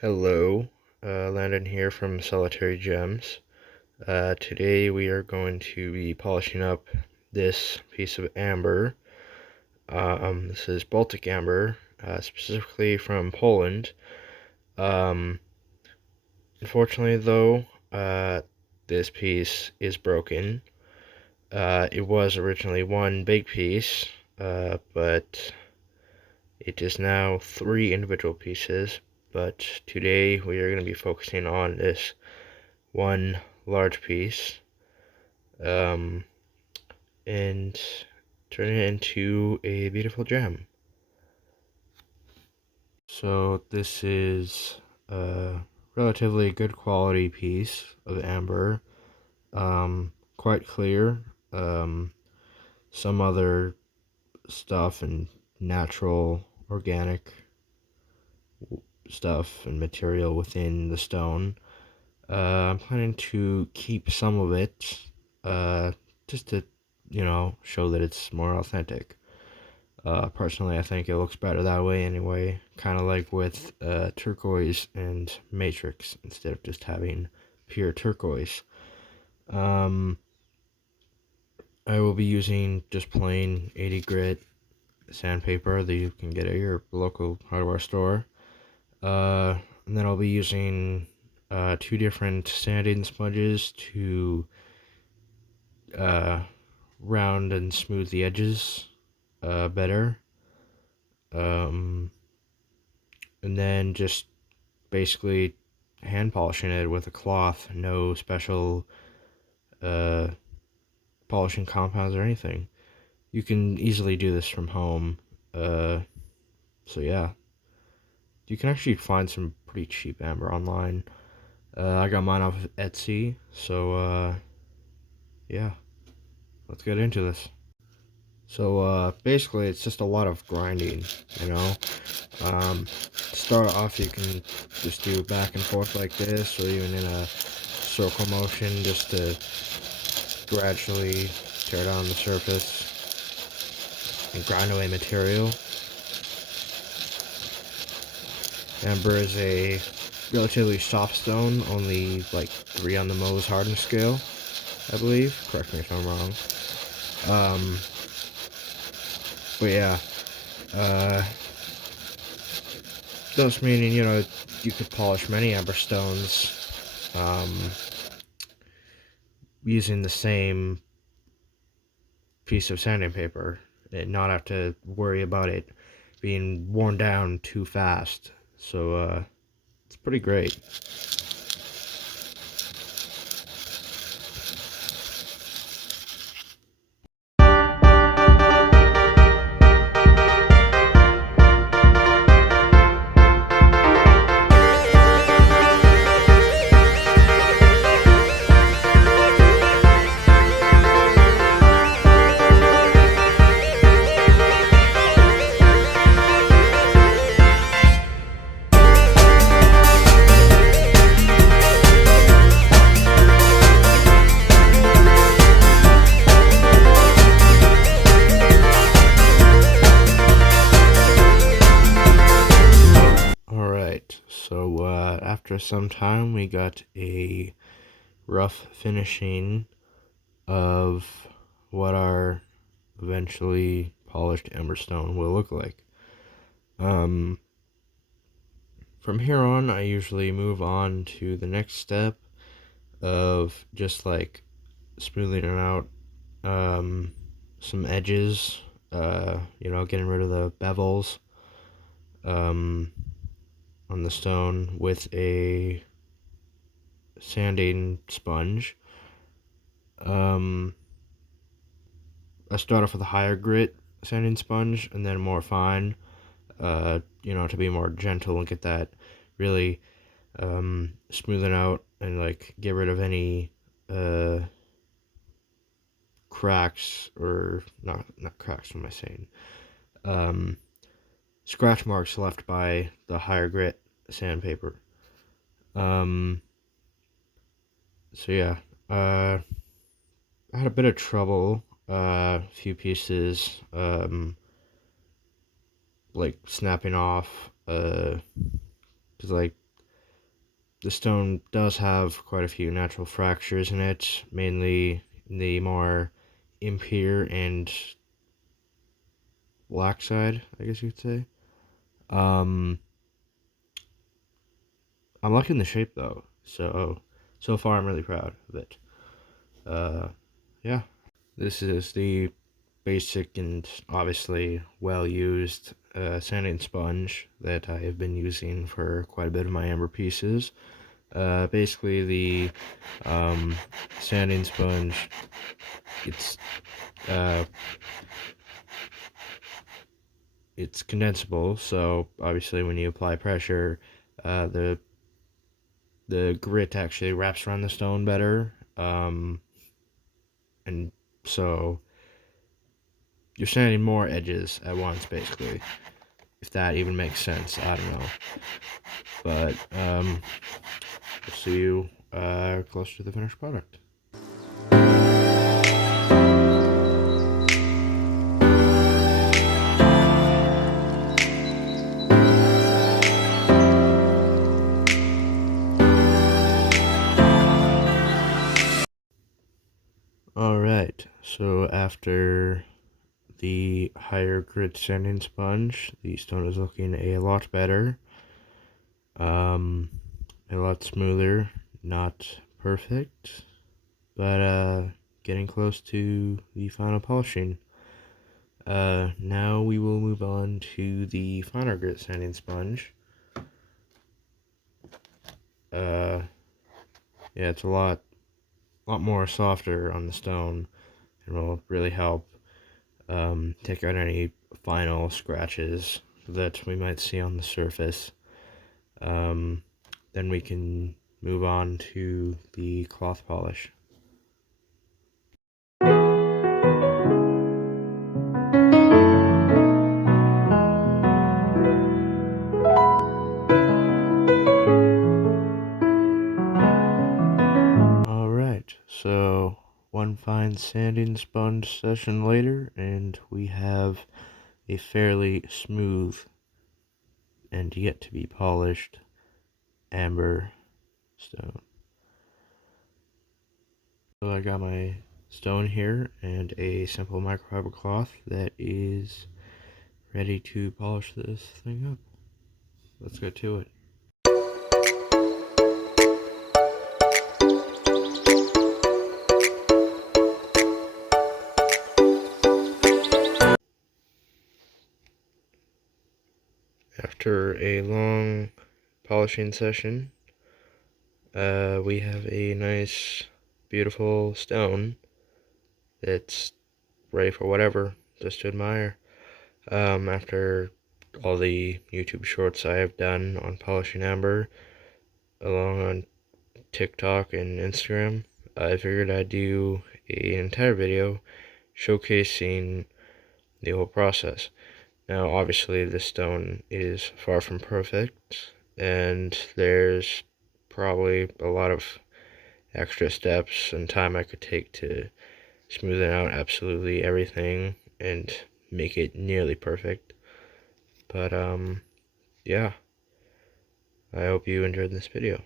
Hello, Landon here from Solitary Gems. Today we are going to be polishing up this piece of amber. This is Baltic amber, specifically from Poland. Um, Unfortunately though, this piece is broken. It was originally one big piece, but it is now three individual pieces. But today we are going to be focusing on this one large piece, um, and turn it into a beautiful gem. So this is a relatively good quality piece of amber, quite clear. Some other stuff and natural organic stuff and material within the stone. I'm planning to keep some of it, just to, show that it's more authentic. Personally, I think it looks better that way anyway, kind of like with turquoise and matrix, instead of just having pure turquoise. Um, I will be using just plain 80 grit sandpaper that you can get at your local hardware store. And then I'll be using two different sanding sponges to round and smooth the edges better. And then just basically hand polishing it with a cloth, no special polishing compounds or anything. You can easily do this from home. So yeah, you can actually find some pretty cheap amber online. I got mine off of Etsy, so yeah, let's get into this. So basically it's just a lot of grinding, you know. To start off, you can just do back and forth like this, or even in a circle motion, just to gradually tear down the surface and grind away material. Amber is a relatively soft stone, only like 3 on the Mohs hardness scale, I believe. Correct me if I'm wrong. But yeah, thus meaning, you could polish many amber stones, using the same piece of sanding paper and not have to worry about it being worn down too fast. So, it's pretty great. Alright, so after some time we got a rough finishing of what our eventually polished amberstone will look like. From here on, I usually move on to the next step of just like smoothing out some edges, getting rid of the bevels on the stone with a sanding sponge. I start off with a higher grit sanding sponge and then more fine, to be more gentle and get that really smoothing out and like get rid of any cracks, or not cracks, what am I saying? Scratch marks left by the higher grit sandpaper. So yeah, I had a bit of trouble, a few pieces, like snapping off, cause like the stone does have quite a few natural fractures in it, mainly the more impure and black side, I guess you could say. I'm liking the shape though, so far I'm really proud of it. Yeah, this is the basic and obviously well used sanding sponge that I have been using for quite a bit of my amber pieces. Basically the sanding sponge, it's it's condensable, so obviously when you apply pressure, the grit actually wraps around the stone better, and so you're sanding more edges at once, basically. If that even makes sense, I don't know. But we'll see you closer to the finished product. Alright, so after the higher grit sanding sponge, the stone is looking a lot better. A lot smoother, not perfect, but getting close to the final polishing. Now we will move on to the finer grit sanding sponge. Yeah, it's a lot more softer on the stone and will really help take out any final scratches that we might see on the surface. Then we can move on to the cloth polish. Alright, so one fine sanding sponge session later, and we have a fairly smooth and yet to be polished amber stone. So I got my stone here and a simple microfiber cloth that is ready to polish this thing up. Let's get to it. After a long polishing session, we have a nice, beautiful stone that's ready for whatever, just to admire. After all the YouTube shorts I have done on polishing amber, along on TikTok and Instagram, I figured I'd do an entire video showcasing the whole process. Now, obviously, this stone is far from perfect, and there's probably a lot of extra steps and time I could take to smoothen out absolutely everything and make it nearly perfect. But, yeah, I hope you enjoyed this video.